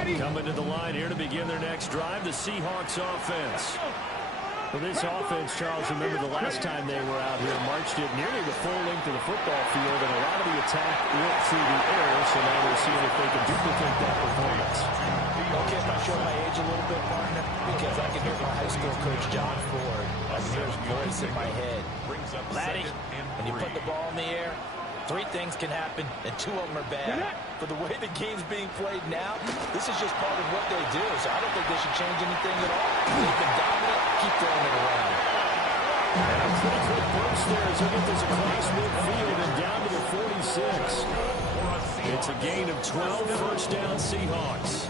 Coming to the line here to begin their next drive, the Seahawks offense. For this offense, Charles, remember the last time they were out here, marched it nearly the full length of the football field, and a lot of the attack went through the air, so now we're seeing if they can duplicate that performance. Okay, if I show my age a little bit, partner, because I can hear my high school coach, John Ford. I can hear his voice in my head. Laddie, when you put the ball in the air, 3 things can happen, and 2 of them are bad. For the way the game's being played now, this is just part of what they do, so I don't think they should change anything at all. They've been dominant, keep throwing it around. And a pretty quick burst there as he gets this across midfield and down to the 46. It's a gain of 12, first down Seahawks.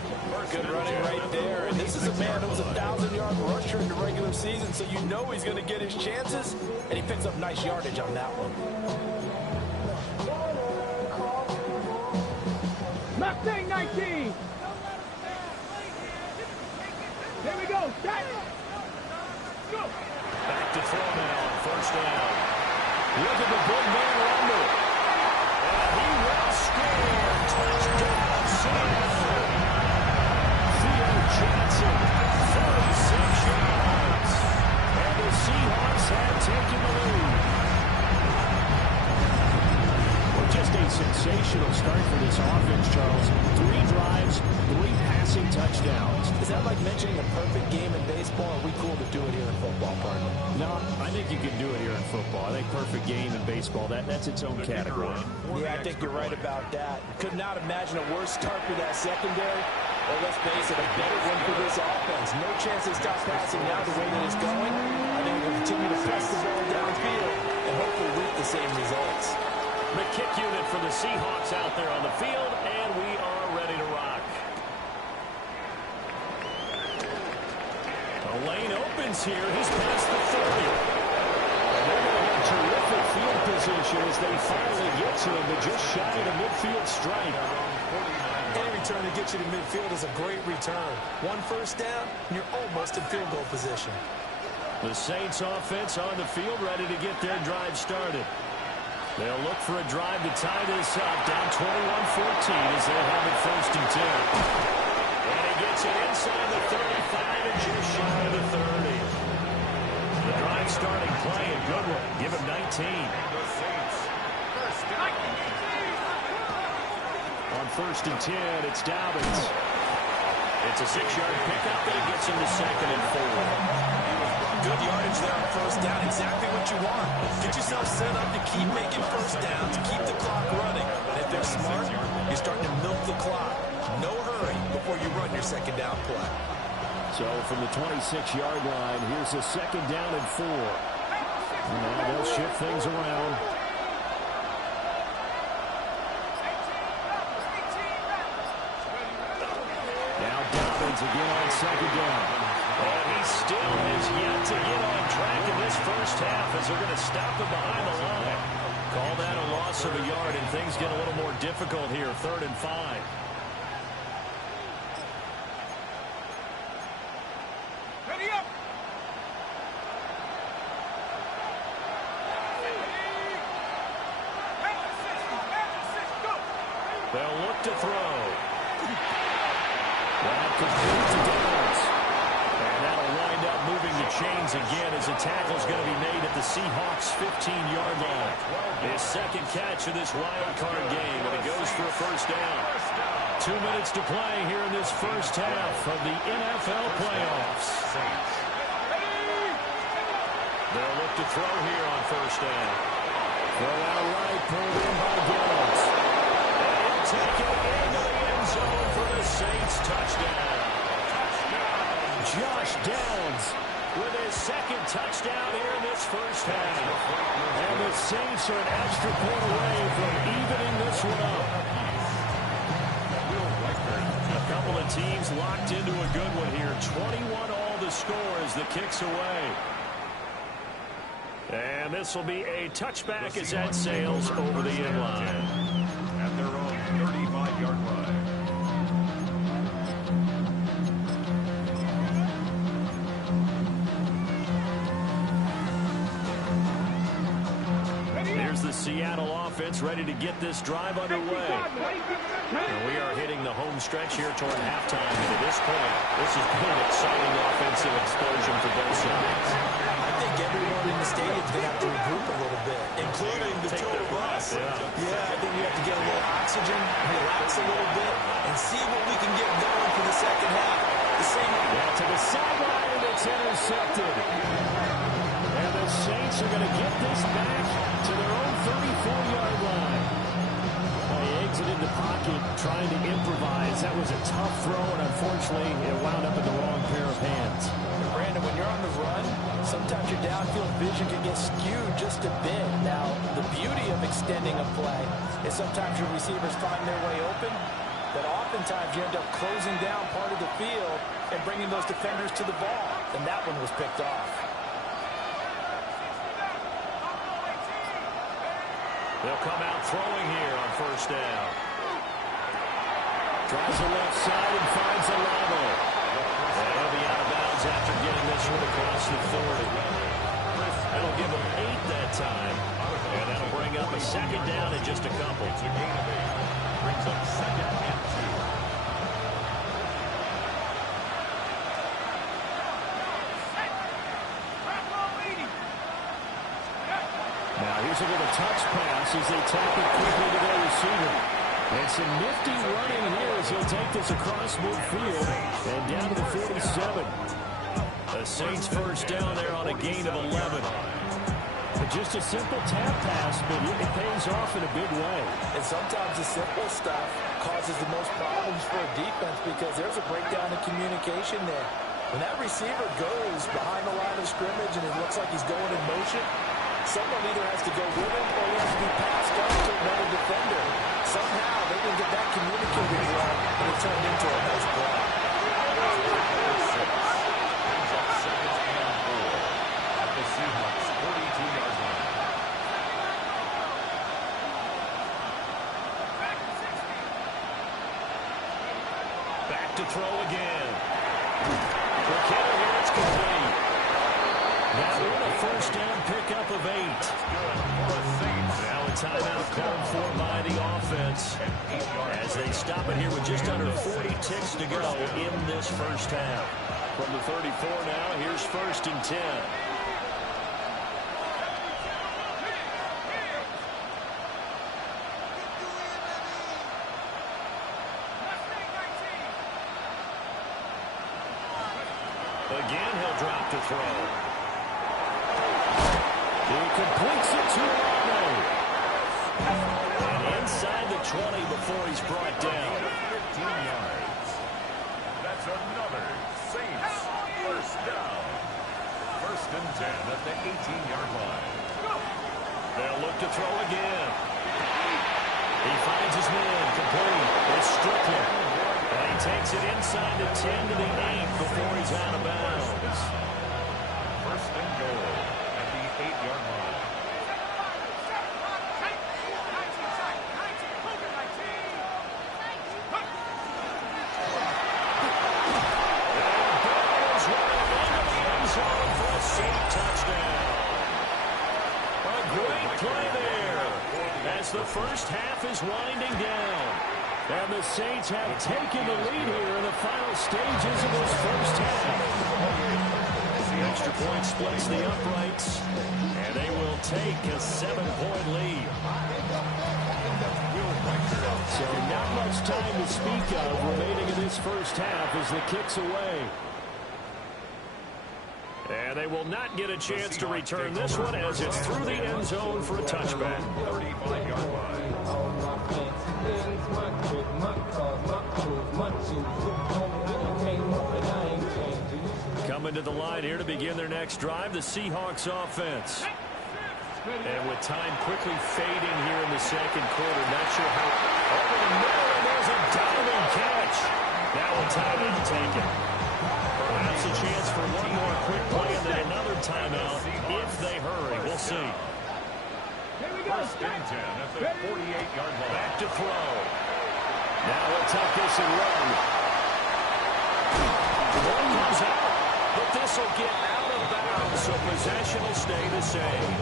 Good running right there, and this is a man who was a 1,000-yard rusher in the regular season, so you know he's going to get his chances, and he picks up nice yardage on that one. Mustang 19. Here we go. Set. Go. Back to throw now on first down. Look at the big man rumble. And he will score. Touchdown, Seahawks. Theo Johnson, 46 yards. And the Seahawks have taken the lead. Just a sensational start for this offense, Charles. 3 drives, 3 passing touchdowns. Is that like mentioning a perfect game in baseball? Are we cool to do it here in football, partner? No, I think you can do it here in football. I think perfect game in baseball, that's its own category. Yeah, I think you're right about that. Could not imagine a worse start for that secondary. Or let's face it, a better one for this offense. No chance they stop passing now the way that it's going. I think we'll continue to press the ball downfield and hopefully reap the same results. The kick unit for the Seahawks out there on the field, and we are ready to rock. The lane opens here. He's past the 30. And they're going to have terrific field position as they finally get to him, but just shy of the midfield stripe. Any return to get you to midfield is a great return. 1 first down, and you're almost in field goal position. The Saints offense on the field, ready to get their drive started. They'll look for a drive to tie this up, down 21-14 as they have it first and 10. And he gets it inside the 35 and just shy of the 30. The drive starting play, a good one. Give him 19. On first and 10, it's Dobbins. It's a 6-yard pickup that gets him to second and 4. Good yardage there on first down. Exactly what you want. Get yourself set up to keep making first downs, keep the clock running. And if they're smart, you're starting to milk the clock. No hurry before you run your second down play. So from the 26-yard line, here's a second down and 4. Now they'll shift things around. Now Dobbins again on second down. And he still has yet to get on track in this first half as they're going to stop him behind the line. Call that a loss of a yard, and things get a little more difficult here, 3rd and 5. Ready up. They'll look to throw. That completes to Downs. And that'll wind up moving the chains again as the tackle's going to be made at the Seahawks' 15-yard line. His second catch of this wild card game, and it goes for a first down. 2 minutes to play here in this first half of the NFL playoffs. They'll look to throw here on first down. Throw out right, pulled in by Downs. And he'll take it into the end zone for the Saints touchdown. Josh Downs with his second touchdown here in this first half. And the Saints are an extra point away from evening this one up. A couple of teams locked into a good one here. 21 all the score as the kick's away. And this will be a touchback as that sails over the end line. At their own 35-yard line. Here's the Seattle offense ready to get this drive underway. And we are hitting the home stretch here toward halftime. And at this point, this has been an exciting offensive explosion for both sides. I think everyone in the stadium is going to have to regroup a little bit, including the two of us. Yeah, I think we have to get a little oxygen, relax a little bit, and see what we can get going for the second half. The same to the sideline, and it's intercepted. And the Saints are going to get this back to their own 34-yard line. They exited the pocket trying to improvise. That was a tough throw, and unfortunately, it wound up in the wrong pair of hands. Brandon, when you're on the run, sometimes your downfield vision can get skewed just a bit. Now, the beauty of extending a play is sometimes your receivers find their way open, but oftentimes you end up closing down part of the field and bringing those defenders to the ball, and that one was picked off. They'll come out throwing here on first down. Tries the left side and finds a level. They'll be out of bounds after getting this one across the 40. That'll give them 8 that time. And that'll bring up a second down in just a couple. It's a gain of 8. Brings up second and 2. Now here's a little touch pass as they tap it quickly to their receiver. And some nifty running here as he'll take this across midfield and down to the 47. The Saints first down there on a gain of 11. But just a simple tap pass, but it pays off in a big way. And sometimes the simple stuff causes the most problems for a defense because there's a breakdown in communication there. When that receiver goes behind the line of scrimmage and it looks like he's going in motion, someone either has to go with him or he has to be passed up to another defender. Somehow they didn't get that communicated well, and it turned into a nice play. Brings up second and 4 at the Seahawks 42-yard line. Back to throw again. For Kittle here, it's complete. Now in a first down pickup of 8. Now a timeout called for by the offense as they stop it here with just under 40 ticks to go in this first half. From the 34 now, here's first and 10. Again, he'll drop the throw. He completes it to Ronald. And inside the 20 before he's brought down. 15 yards. That's another Saints first down. First and 10 at the 18-yard line. They'll look to throw again. He finds his man complete. It's Strickland. And he takes it inside the 10 to the 8 before he's out of bounds. First and goal at the 8-yard line. As the first half is winding down. And the Saints have taken the lead here in the final stages of this first half. The extra point splits the uprights, and they will take a 7-point lead. So not much time to speak of remaining in this first half as the kick's away. And they will not get a chance to return this one as it's through the end zone for a touchback. 35-yard line. Coming to the line here to begin their next drive, the Seahawks offense. And with time quickly fading here in the second quarter, not sure how. Over the middle, and there's a diving catch. Now a timeout taken. Perhaps a chance for one more quick play and then another timeout if they hurry. We'll see. First and 10 at the 48-yard line. Back to throw. Now he'll take this and run. One comes out, but this will get out of bounds, so possession will stay the same.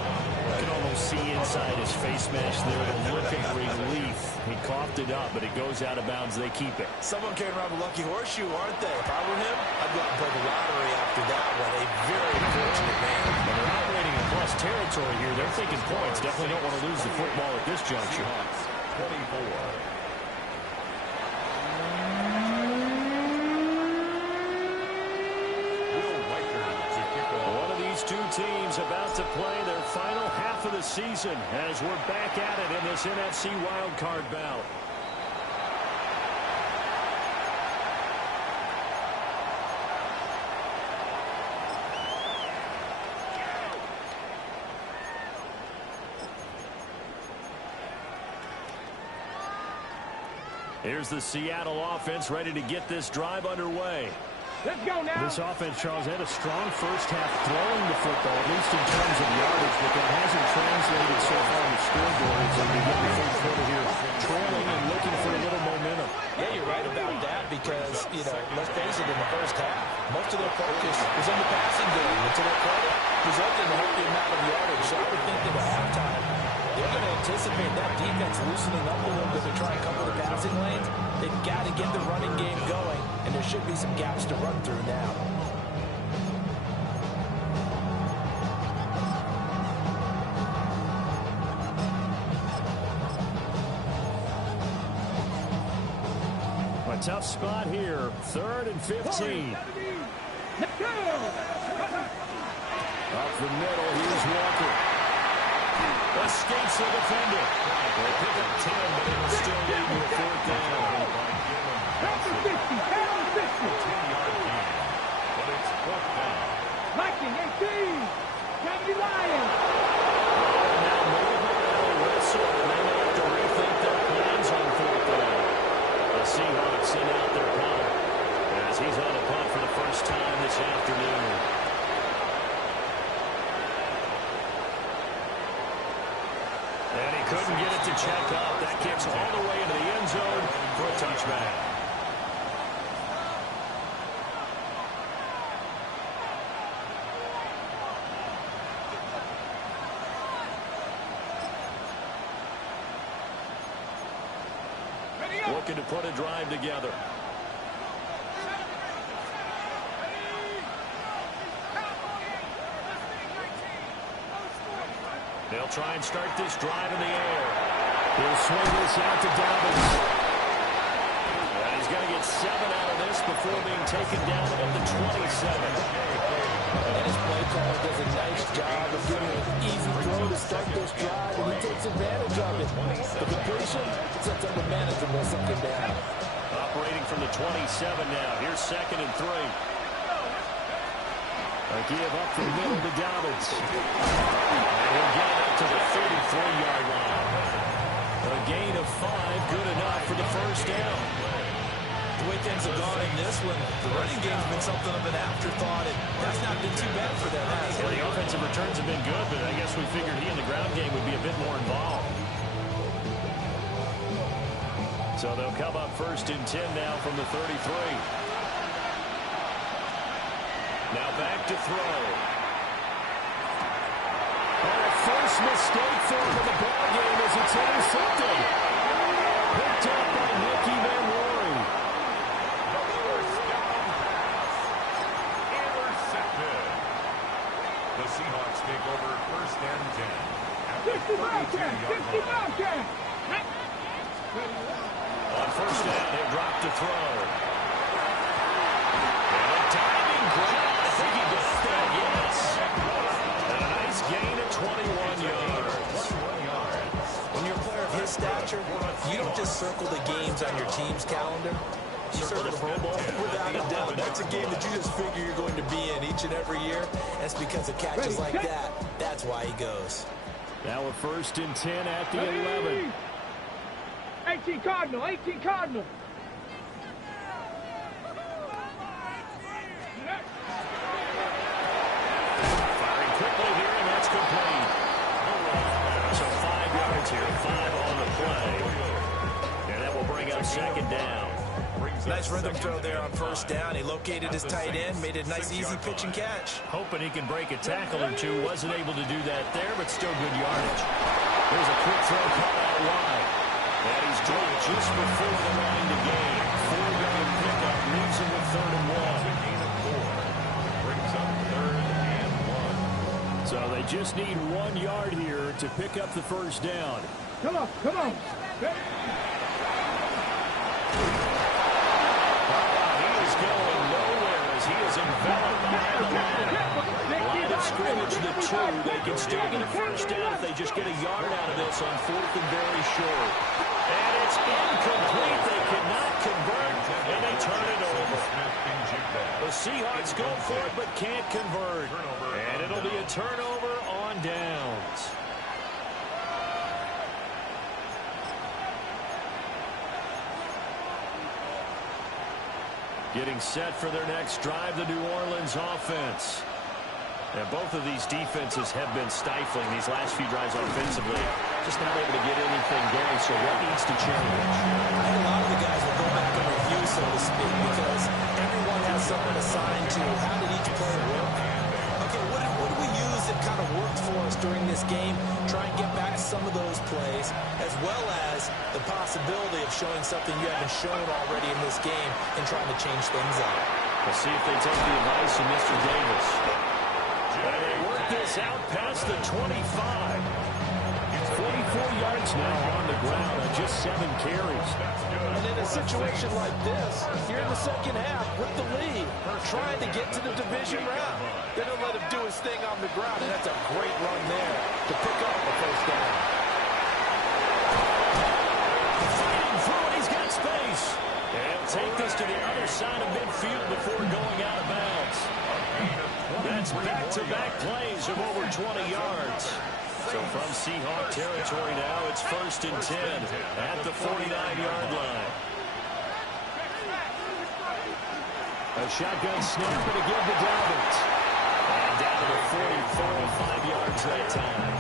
can almost see inside his face mask there. The look of relief. He coughed it up, but it goes out of bounds. They keep it. Someone carrying around a lucky horseshoe, aren't they? If I were him, I'd go out and play the lottery after that one. A very fortunate man. And they're operating in plus territory here. They're thinking points. Definitely don't want to lose the football at this juncture. 24. Two teams about to play their final half of the season as we're back at it in this NFC wildcard bout. Here's the Seattle offense ready to get this drive underway. Let's go now. This offense, Charles, had a strong first half throwing the football, at least in terms of yardage, but that hasn't translated so far on the scoreboard as they begin the third quarter here, trailing and looking for a little momentum. Yeah, you're right about that because, let's face it, in the first half, most of their focus was on the passing game. And to their credit, resulted in a healthy amount of yardage. So I would think that at halftime, they're going to anticipate that defense loosening up a little bit to try and cover the passing lanes. They've got to get the running game going, and there should be some gaps to run through now. A tough spot here. 3rd and 15. Up the middle, here's Walker. Escapes the defender. They pick up 10, but it'll still lead to a 4th down. After 50, down 50. 10-yard gain. But it's 4th down. Viking 18. Kennedy Lions. Now movement and a whistle, and they may have to rethink their plans on 4th down. The Seahawks send out their punter as he's on a punt for the first time this afternoon. And he couldn't get it to check up. That kicks all the way into the end zone for a touchback. Looking to put a drive together. They'll try and start this drive in the air. He'll swing this out to Dobbins. And he's going to get 7 out of this before being taken down at the 27. And his play caller does a nice job of giving an easy throw to start this drive, and he takes advantage of it. The completion sets up a manageable 2nd down. Operating from the 27 now. Here's 2nd and 3. A give up the middle to Dobbins. And he'll get it up to the 33-yard line. A gain of 5, good enough for the first down. The way things have gone in this one, the running game's been something of an afterthought, and that's not been too bad for them, has it? Well, the offensive returns have been good, but I guess we figured he in the ground game would be a bit more involved. So they'll come up 1st and 10 now from the 33. Now back to throw. Oh, first mistake for him in the ball game as it's intercepted. Picked up by Nicky Van Rory. The first down pass. Intercepted. The Seahawks take over 1st and 10 at the 32-yard line. On 1st down, he'll drop to throw. And a diving grab. I think he gets that, yes. And a nice gain of 21 yards. When you're a player of his stature, you don't just circle the games on your team's calendar. You circle the Pro Bowl without a doubt. That's a game that you just figure you're going to be in each and every year. That's because of catches like that. That's why he goes. Now a 1st and 10 at the 11. 18 Cardinal, 18 Cardinal. Firing quickly here, and that's complete. So 5 yards here, 5 on the play. And that will bring up 2nd down. Nice rhythm throw there on first down. He located his tight end, made it a nice, easy pitch and catch. Hoping he can break a tackle or two. Wasn't able to do that there, but still good yardage. There's a quick throw caught out wide. And he's dropped just before the line to gain. 4-yard pickup leaves him with 3rd and 1. Brings up 3rd and 1. So they just need 1 yard here to pick up the first down. Come on, come on. He is going nowhere as he is enveloped by the line. Line of scrimmage to 2. They can still get a first down if they just get a yard out of this on 4th and very short. And it's incomplete. They cannot convert, and they turn it over. The Seahawks go for it but can't convert. And it'll be a turnover on downs. Getting set for their next drive, the New Orleans offense. And both of these defenses have been stifling these last few drives offensively. Just not able to get anything going, so what needs to change? I think a lot of the guys will go back and review, so to speak, because everyone has something assigned to how did each play work. Okay, what did we use that kind of worked for us during this game? Try and get back some of those plays, as well as the possibility of showing something you haven't shown already in this game and trying to change things up. We'll see if they take the advice of Mr. Davis. And they work this out past the 25. 44 yards now on the ground on just 7 carries. And in a situation like this, you're in the second half with the lead, trying to get to the division round. They don't let him do his thing on the ground, and that's a great run there to pick up the first down. Fighting through it, he's got space. And he'll take this to the other side of midfield before going out of bounds. That's back-to-back plays of over 20 yards. So from Seahawk territory now, it's 1st and 10 at the 49-yard line. A shotgun snap and a give to Dalvin. And down to the 45 yards that time.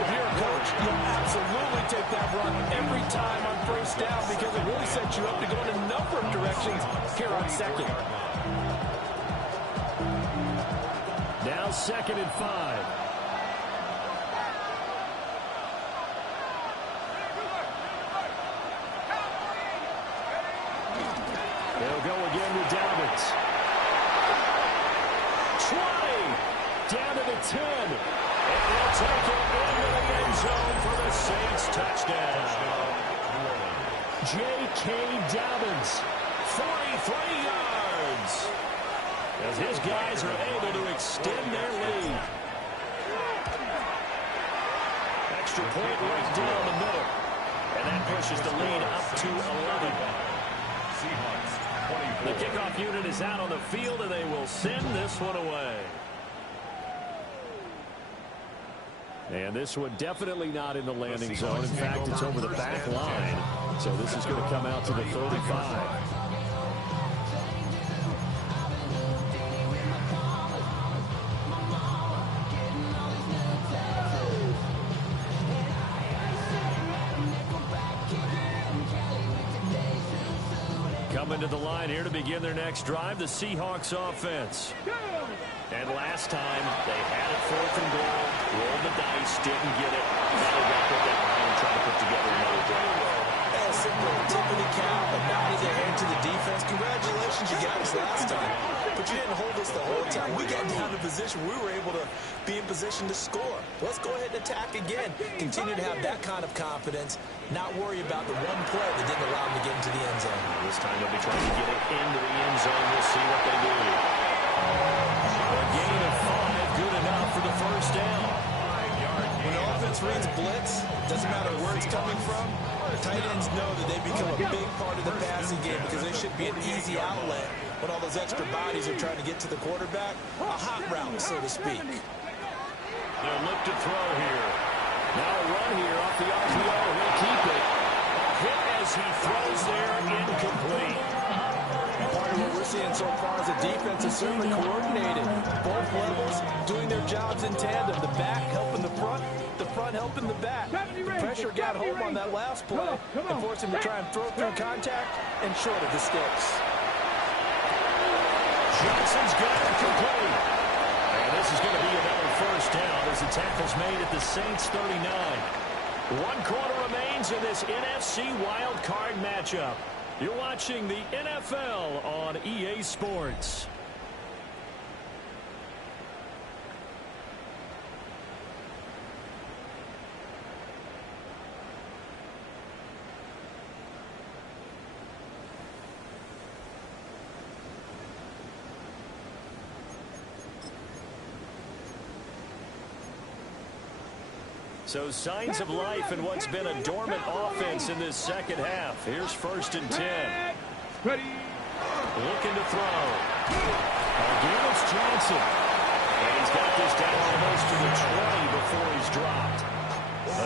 If you're a coach, you'll absolutely take that run every time on first down because it really sets you up to go in a number of directions here on second. Now 2nd and 5. They'll go again with Dalvin. 20. Down to the 10. And they'll take it into the end zone for the Saints touchdown. J.K. Dobbins, 43 yards. As his guys are able to extend their lead. Extra point right down the middle. And that pushes the lead up to 11. The kickoff unit is out on the field, and they will send this one away. And this one definitely not in the landing zone. In fact, it's over the back line. So this is going to come out to the 35. Coming to the line here to begin their next drive, the Seahawks offense. And last time, they had it 4th and goal, rolled the dice, didn't get it. Now they've got to put that behind and try to put together another drive. And simply tip of the cap, a nod of the head to the defense. Congratulations, you got us last time. But you didn't hold us the whole time. We got down to position. We were able to be in position to score. Let's go ahead and attack again. Continue to have that kind of confidence. Not worry about the one play that didn't allow them to get into the end zone. This time they'll be trying to get it into the end zone. We'll see what they do. A gain of 5, good enough for the first down. When the offense reads blitz, doesn't matter where it's coming from, the tight ends know that they become a big part of the passing game because they should be an easy outlet when all those extra bodies are trying to get to the quarterback. A hot route, so to speak. They'll look to throw here. Now a run here off the RPO. He'll keep it. A hit as he throws there, incomplete. Part of what we're seeing so far is a defense is certainly coordinated. Both levels doing their jobs in tandem. The back helping the front helping the back. The pressure got home on that last play and forced him to try and throw through contact and short of the sticks. Johnson's got it complete. And this is going to be another first down as the tackle's made at the Saints 39. 1 quarter remains in this NFC Wild Card matchup. You're watching the NFL on EA Sports. So signs of life in what's been a dormant offense in this second half. Here's 1st and 10. Ready. Looking to throw. Again, it's Johnson. And he's got this down almost to the 20 before he's dropped.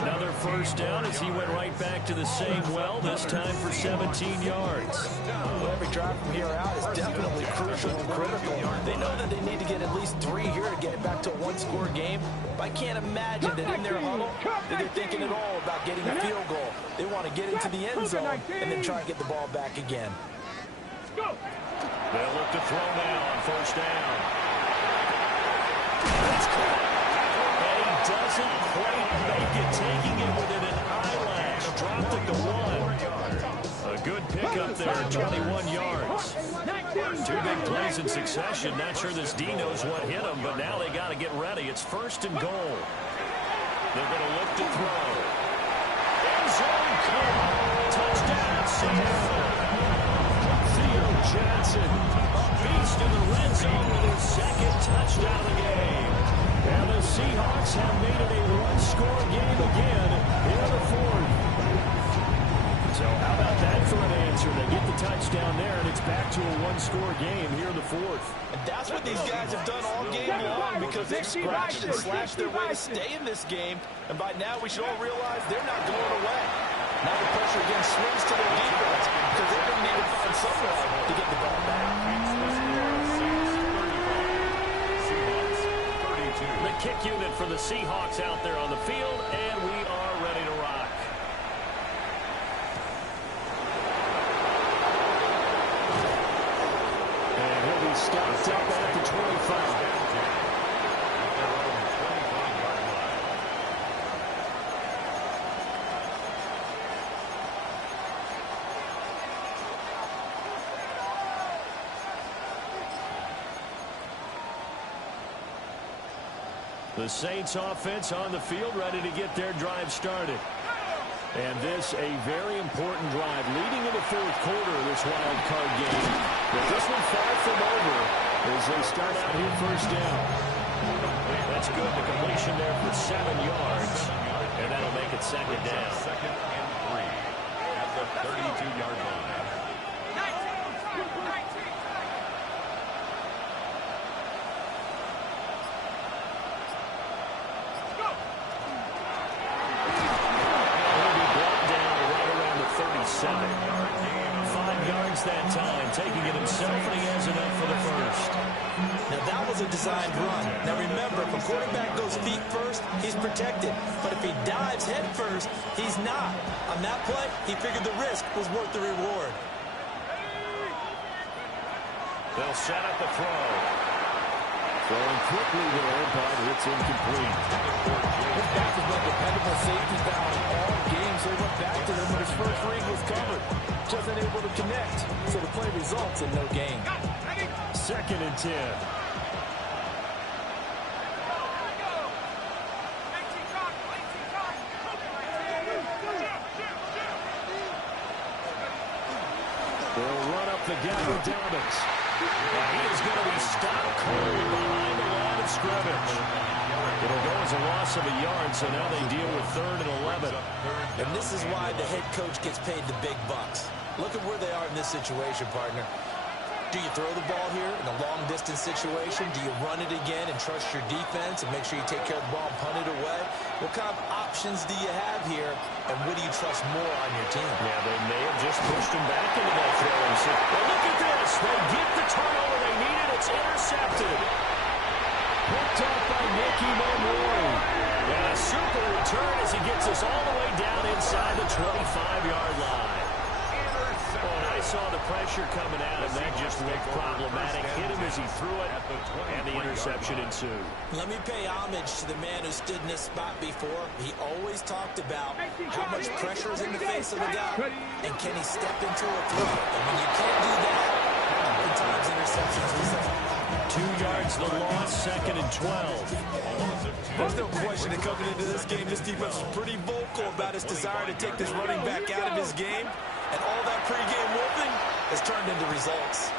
Another first down as he went right back to the same well, this time for 17 yards. Well, every drive from here out is definitely crucial and critical. They know that they need to get at least 3 here to get it back to a one-score game. But I can't imagine that in their huddle that they're thinking at all about getting a field goal. They want to get into the end zone and then try and get the ball back again. They'll look to throw now on 1st down. That's caught. And he doesn't quite make it, taking it within an eyelash. Dropped at the 1. A good pickup there, 21 yards. 2 big plays in succession. Not sure this D knows what hit him, but now they got to get ready. It's 1st and goal. They're going to look to throw. End zone caught. Touchdown, Seattle. Johnson, a beast in the red zone with his 2nd touchdown of the game. And the Seahawks have made it a one-score game again in the 4th. So how about that for an answer? They get the touchdown there, and it's back to a one-score game here in the 4th. And that's what these guys have done all game long because they've scratched and slashed their way to stay in this game. And by now, we should all realize they're not going away. Now the pressure again swings to their defense because they're going to need to find some way to get the ball back. The kick unit for the Seahawks out there on the field, and we are ready to rock. And he'll be stopped up at the 25. The Saints offense on the field, ready to get their drive started. And this a very important drive leading in the 4th quarter of this wild card game. But this one far from over as they start out here 1st down. That's good. The completion there for 7 yards. And that'll make it 2nd down. 2nd and 3 at the 32-yard line. That time, taking it himself, and he has enough for the 1st. Now that was a designed run. Now remember, if a quarterback goes feet first, he's protected. But if he dives head first, he's not. On that play, he figured the risk was worth the reward. They'll set up the throw. Throwing quickly there, but it's incomplete. His back has been dependable safety down all game, so he went back to them when his first read was covered. Just unable to connect, so the play results in no gain. 2nd and 10. They'll run up the gut with Dobbins. And he is going to be stopped cold behind the line of scrimmage. It'll go as a loss of a yard, so now they deal with 3rd and 11. And this is why the head coach gets paid the big bucks. Look at where they are in this situation, partner. Do you throw the ball here in a long-distance situation? Do you run it again and trust your defense and make sure you take care of the ball and punt it away? What kind of options do you have here, and what do you trust more on your team? Yeah, they may have just pushed him back into that throwing system. But look at this. They get the turnover they needed. It's intercepted. Picked up by Nicky Monroe. And a super return as he gets us all the way down inside the 25-yard line. Oh, and I saw the pressure coming at him. That just looked problematic. Hit him as he threw it, and the interception ensued. Let me pay homage to the man who stood in this spot before. He always talked about how much pressure is in the face of a guy, and can he step into a throw. And when you can't do that, oftentimes interceptions result. 2 yards the loss, 2nd and 12. There's no question that coming into this game, this defense was pretty vocal about its desire to take this running back out of his game. And all that pregame whooping has turned into results.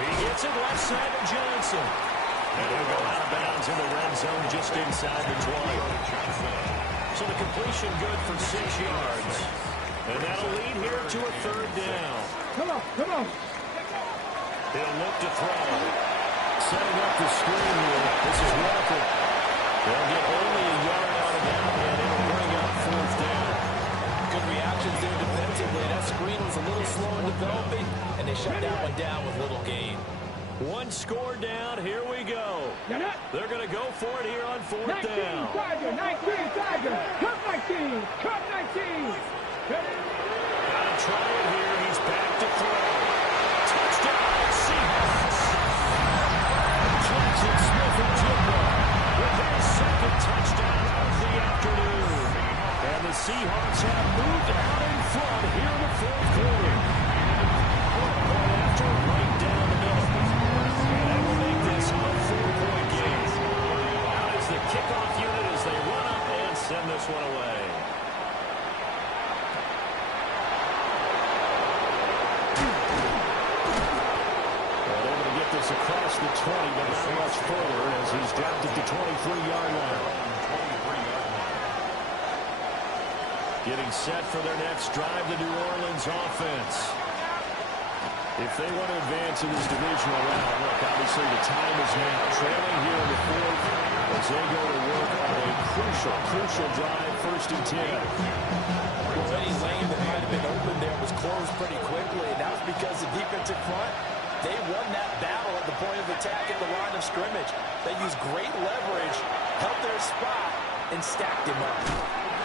He gets it left side to Johnson. And he'll go out of bounds in the red zone just inside the 20. So the completion good for 6 yards. And that'll lead here to a 3rd down. Come on, come on. He'll look to throw. Setting up the screen here. This is Walker. They'll get only a yard out of that, and it'll bring up 4th down. Good reactions there defensively. That screen was a little slow in developing, and they shut that one down with little gain. 1 score down. Here we go. They're going to go for it here on 4th 19, down. Tiger, 19, Tiger. Cut 19, cut 19. Gotta try it here. He's back to throw. Touchdown, Seahawks. Jackson Smith-Njigba with his 2nd touchdown of the afternoon. And the Seahawks have moved out in front here in the 4th quarter. Point after, right down the middle. And that will make this a 4-point game. Out is the kickoff unit as they run up and send this one away. Across the 20, but not much further as he's dropped at the 23-yard line. Getting set for their next drive, the New Orleans offense. If they want to advance in this divisional round, look, obviously the time is now. Trailing here in the 4th as they go to work on a crucial drive, 1st and 10. Well, any lane that might have been open there was closed pretty quickly, and that was because the defensive front, they won that battle at the point of attack at the line of scrimmage. They used great leverage, held their spot, and stacked him up.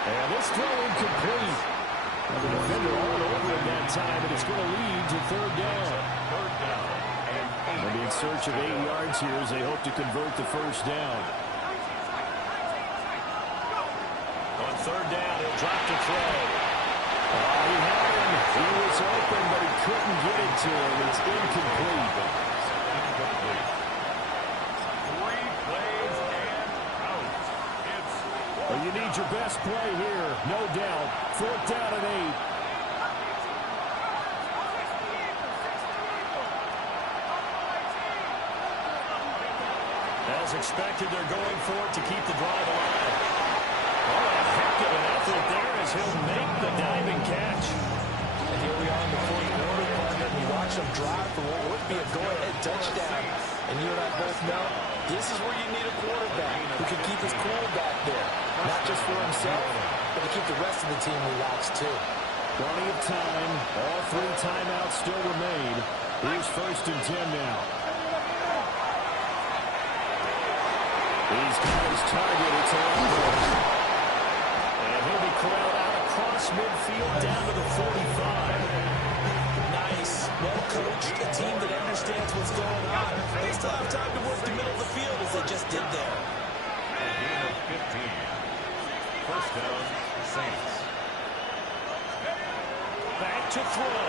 And this throw incomplete. And the defender all over him that time, and it's going to lead to 3rd down. They'll be in search of 8 yards here as they hope to convert the 1st down. On 3rd down, he'll drop to throw. He had him. He was open, but he couldn't get it to him. It's incomplete. 3 plays and out. Well, you need your best play here, no doubt. 4th down and 8. As expected, they're going for it to keep the drive alive. Oh, a heck of an effort there as he'll make the diving catch. And here we are in the 4th quarter, partner. We watch them drive for what would be a go-ahead touchdown. And you and I both know this is where you need a quarterback who can keep his cool back there. Not just for himself, but to keep the rest of the team relaxed, too. Plenty of time. All 3 timeouts still remain. Here's 1st and 10 now. He's got his target. It's a long. And he'll be corralled out across midfield down to the 45. Nice. Well coached. A team that understands what's going on. They still have time to work the middle of the field as they just did there. A gain of 15. 1st down, Saints. Back to throw.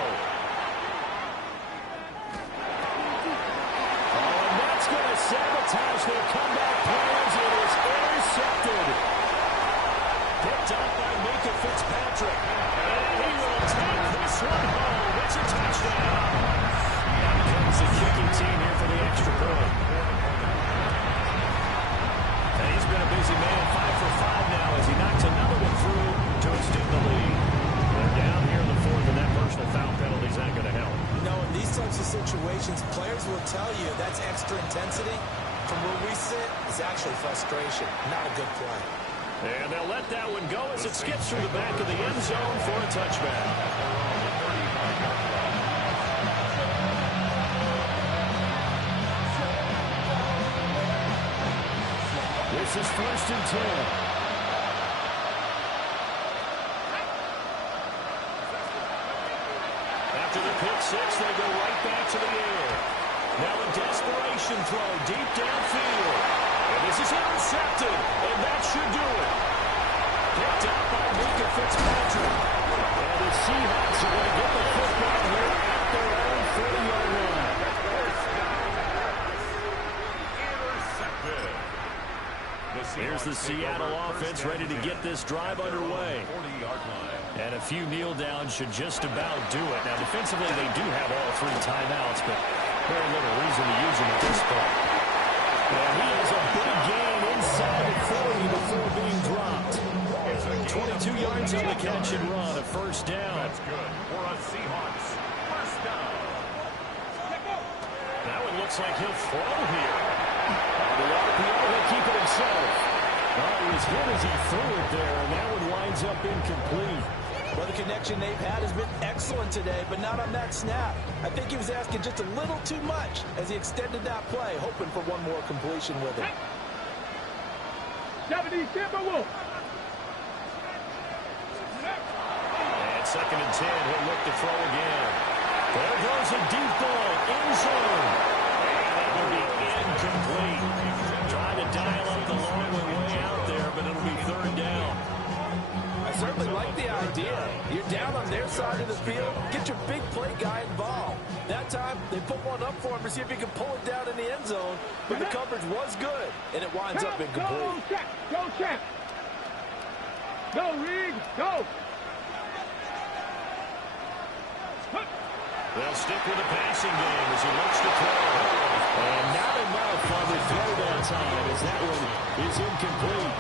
Oh, and that's going to sabotage their comeback plans. It is intercepted. Picked up by Minka Fitzpatrick. And he will take this one home. It's a touchdown. Out comes the kicking team here for the extra point. And he's been a busy man, 5 for 5 now as he knocks another one through to extend the lead. They're down here in the 4th, and that personal foul penalty is not going to help. No, in these types of situations, players tell you that's extra intensity. From where we sit, it's actually frustration, not a good play. And they'll let that one go as it skips through the back of the end zone for a touchback. This is 1st and 10. After the pick six, they go right back to the air. Now a desperation throw deep downfield. And this is intercepted, and that should do it. Picked up by Minka Fitzpatrick. And the Seahawks are going to get the football here at their own 40-yard line. Here's the Seattle offense ready to get this drive underway. And a few kneel downs should just about do it. Now, defensively, they do have all 3 timeouts, but very little reason to use them at this point. And he has a big gain inside the 40 before being dropped. 22 yards on the catch and run, a first down. That's good for a Seahawks first down. That one looks like he'll throw here. The RPO, he'll keep it himself. He was hit as he threw it there, and that one winds up incomplete. Well, the connection they've had has been excellent today, but not on that snap. I think he was asking just a little too much as he extended that play, hoping for one more completion with it. 70 Timberwolves. And 2nd and 10, he'll look to throw again. There goes a deep ball, end zone. And that will be incomplete. Trying to dial up the long way out there, but it'll be 3rd down. I certainly like the idea. You're down on their side of the field. Get your big play guy involved. That time, they put one up for him to see if he can pull it down in the end zone. But the coverage was good, and it winds up incomplete. Go, check. Go, check. Go, Reed. Go. They'll stick with the passing game as he looks to throw. And not enough on the throw that time as that one is incomplete.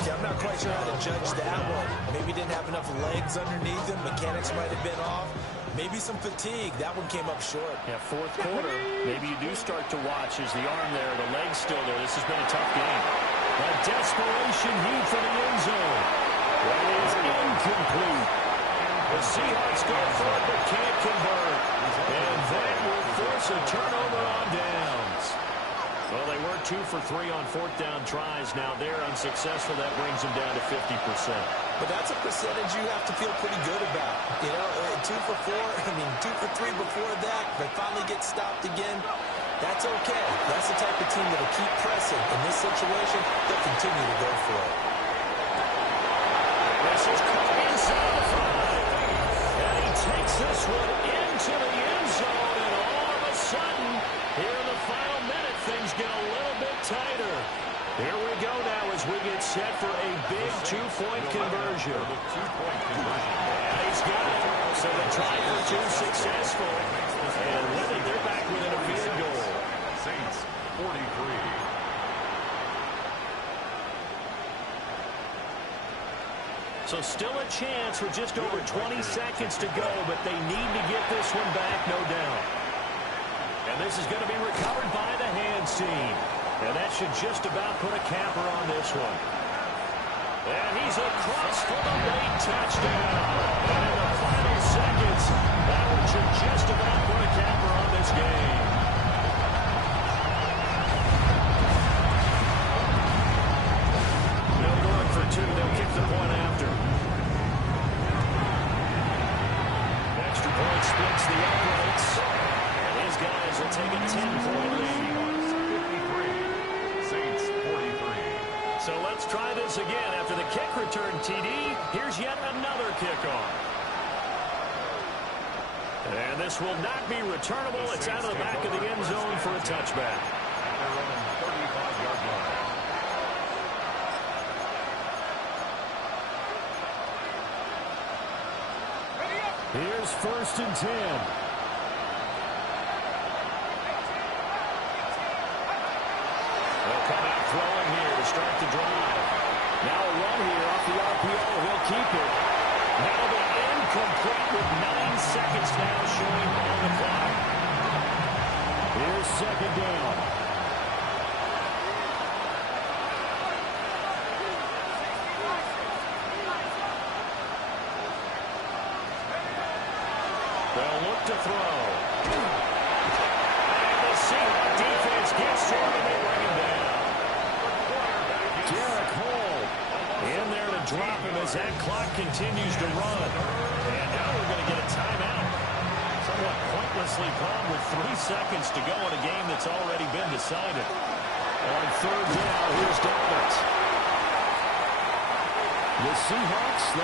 Yeah, I'm not quite sure how to judge that one. Maybe didn't have enough legs underneath him. Mechanics might have been off. Maybe some fatigue. That one came up short. Yeah, 4th quarter. Maybe you do start to watch as the arm there, the leg's still there. This has been a tough game. A desperation heat for the end zone. That is incomplete. The Seahawks go for it, but can't convert. And that will force a turnover on downs. Well, they were 2 for 3 on 4th down tries. Now they're unsuccessful. That brings them down to 50%. But that's a percentage you have to feel pretty good about. You know, 2 for 4, 2 for 3 before that. They finally get stopped again. That's okay. That's the type of team that'll keep pressing. In this situation, they'll continue to go for it. This is caught inside the 5. And he takes this one into the end zone. And all of a sudden, here in the final minute, things get a little bit tighter. Here we go now as we get set for a big 2-point conversion. And he's got it. So the try for 2 successful. And with it, they're back within a field goal. Saints 43. So still a chance with just over 20 seconds to go, but they need to get this one back, no doubt. And this is going to be recovered by the hands team. And that should just about put a capper on this one. And he's across for the late touchdown. And in the final seconds, that one should just about put a capper on this game. No going for 2. They'll kick the point after. Extra point splits the uprights. And these guys will take a 10-point lead. So let's try this again. After the kick return TD, here's yet another kickoff. And this will not be returnable. It's out of the back of the end zone for a touchback. Here's 1st and 10. Come out throwing here to start the drive. Now a run here off the RPO. He'll keep it. That'll be incomplete with 9 seconds now showing on the clock. Here's second down. They'll look to throw. And the Seahawks defense gets to him and they bring him down. Derek Hall in there to drop him as that clock continues to run. And now we're going to get a timeout. Somewhat pointlessly called with 3 seconds to go in a game that's already been decided. On third down, here's Dobbins. The Seahawks...